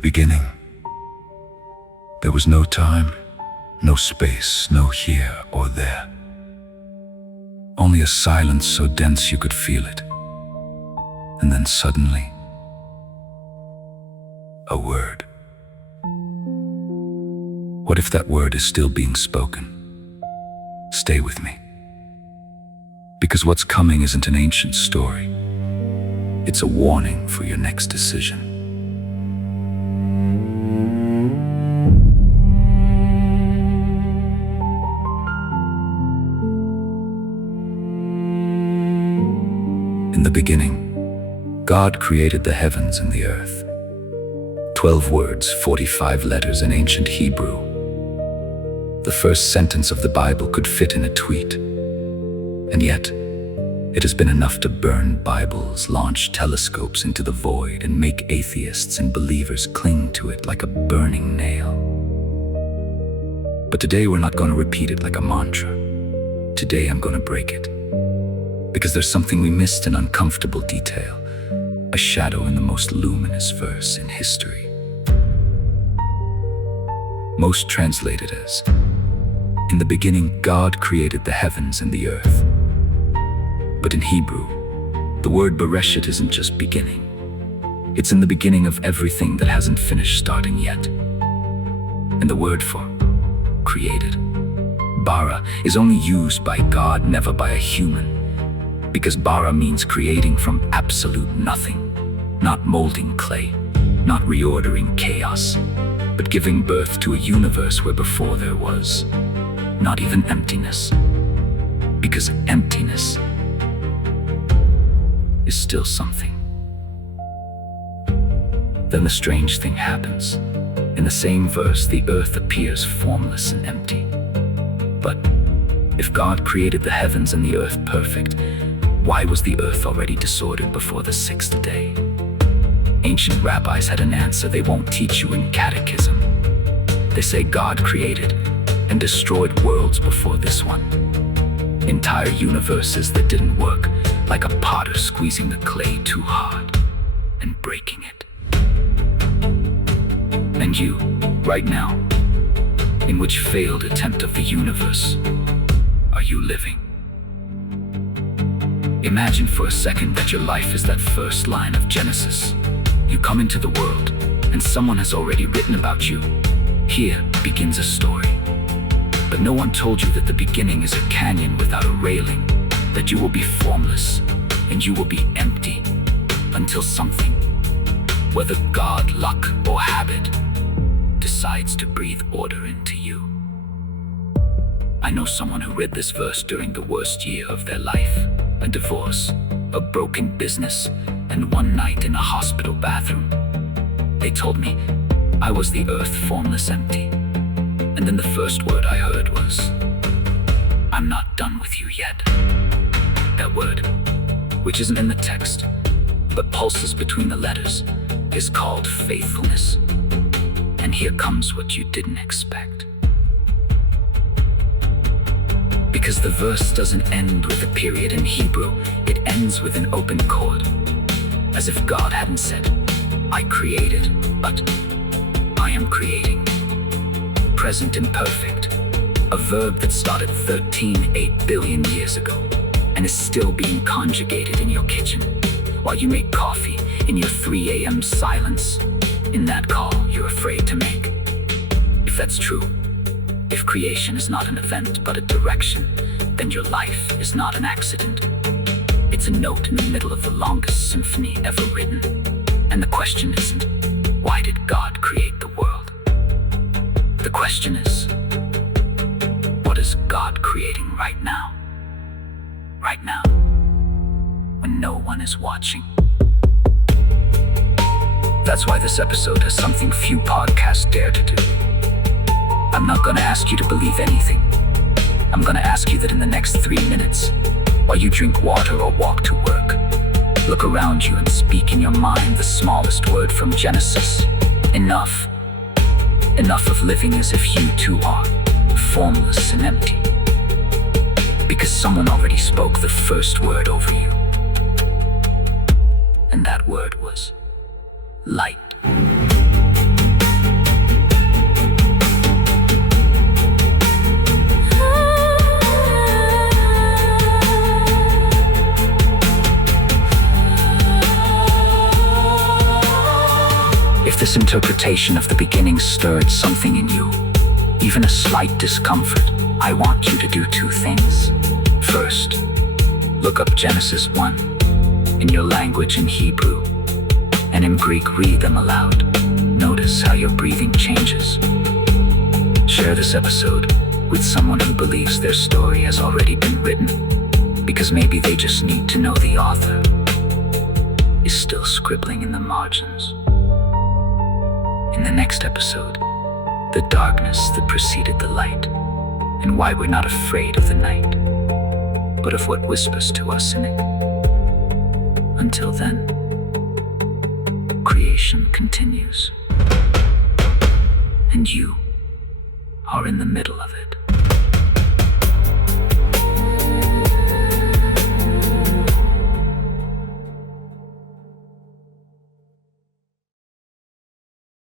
the beginning, there was no time, no space, no here or there. Only a silence so dense you could feel it. And then suddenly, a word. What if that word is still being spoken? Stay with me. Because what's coming isn't an ancient story. It's a warning for your next decision. In the beginning, God created the heavens and the earth. 12 words, 45 letters in ancient Hebrew. The first sentence of the Bible could fit in a tweet. And yet, it has been enough to burn Bibles, launch telescopes into the void, and make atheists and believers cling to it like a burning nail. But today we're not going to repeat it like a mantra. Today I'm going to break it. Because there's something we missed, an uncomfortable detail, a shadow in the most luminous verse in history. Most translated as, "In the beginning, God created the heavens and the earth." But in Hebrew, the word bereshit isn't just beginning. It's in the beginning of everything that hasn't finished starting yet. And the word for created, bara, is only used by God, never by a human. Because bara means creating from absolute nothing, not molding clay, not reordering chaos, but giving birth to a universe where before there was not even emptiness. Because emptiness is still something. Then the strange thing happens. In the same verse, the earth appears formless and empty. But if God created the heavens and the earth perfect, why was the earth already disordered before the sixth day? Ancient rabbis had an answer they won't teach you in catechism. They say God created and destroyed worlds before this one. Entire universes that didn't work, like a potter squeezing the clay too hard and breaking it. And you, right now, in which failed attempt of the universe are you living? Imagine for a second that your life is that first line of Genesis. You come into the world, and someone has already written about you. Here begins a story. But no one told you that the beginning is a canyon without a railing, that you will be formless, and you will be empty, until something, whether God, luck, or habit, decides to breathe order into you. I know someone who read this verse during the worst year of their life. A divorce, a broken business, and one night in a hospital bathroom. They told me I was the earth formless empty. And then the first word I heard was, "I'm not done with you yet." That word, which isn't in the text, but pulses between the letters, is called faithfulness. And here comes what you didn't expect. Because the verse doesn't end with a period in Hebrew, it ends with an open chord. As if God hadn't said, "I created, but I am creating." Present imperfect, a verb that started 13.8 billion years ago and is still being conjugated in your kitchen while you make coffee in your 3 a.m. silence, in that call you're afraid to make. If that's true, if creation is not an event but a direction, then your life is not an accident. It's a note in the middle of the longest symphony ever written. And the question isn't, why did God create the world? The question is, what is God creating right now? Right now, when no one is watching. That's why this episode has something few podcasts dare to do. I'm not gonna ask you to believe anything. I'm gonna ask you that in the next 3 minutes, while you drink water or walk to work, look around you and speak in your mind the smallest word from Genesis. Enough. Enough of living as if you too are formless and empty. Because someone already spoke the first word over you. And that word was light. this interpretation of the beginning stirred something in you, even a slight discomfort, I want you to do two things. First, look up Genesis 1 in your language in Hebrew, and in Greek read them aloud. Notice how your breathing changes. Share this episode with someone who believes their story has already been written, because maybe they just need to know the author is still scribbling in the margins. In the next episode, the darkness that preceded the light, and why we're not afraid of the night, but of what whispers to us in it. Until then, creation continues, and you are in the middle of it.